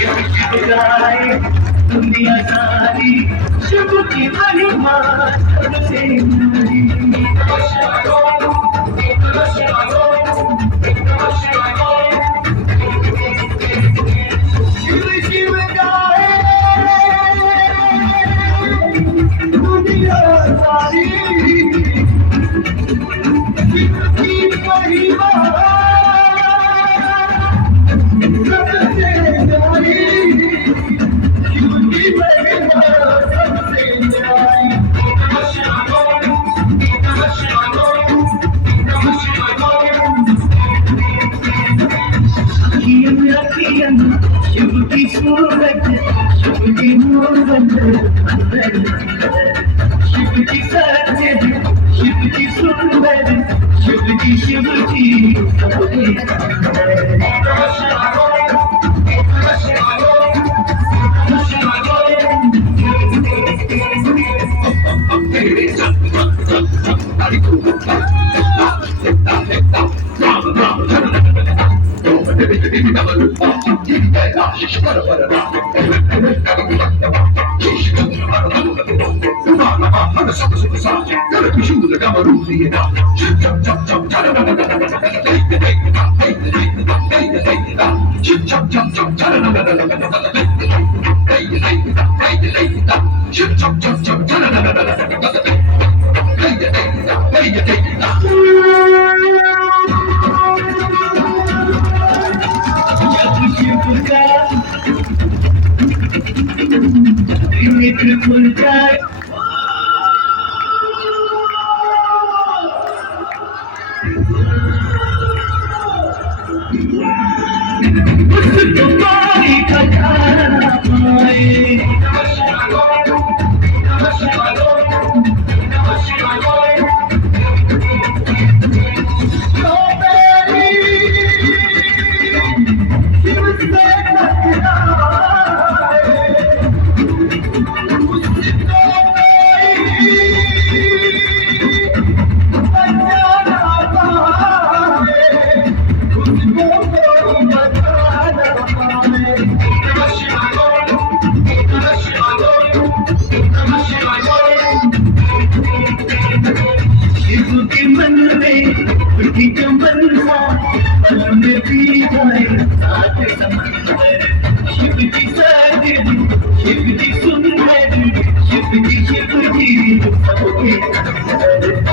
गाए दुनिया सारी शिव की महिमा सबसे न्यारी। शिव शिव गाए दुनिया सारी शिव की महिमा सबसे न्यारी। शिव की महिमा सबसे न्यारी। अखियन शिव की सूरत शिव की मूरत अंदर शिव की सत्य शिव की सुंदर शिव की सबके शिव का नेत्र खुल जाए उसको कोई खजाना पाए। शिव से शिव के मन में उठी तमन्ना पल में पी जाए साथ समंदर। शिव की सत्य शिव की सुंदर शिव की सबके अंदर।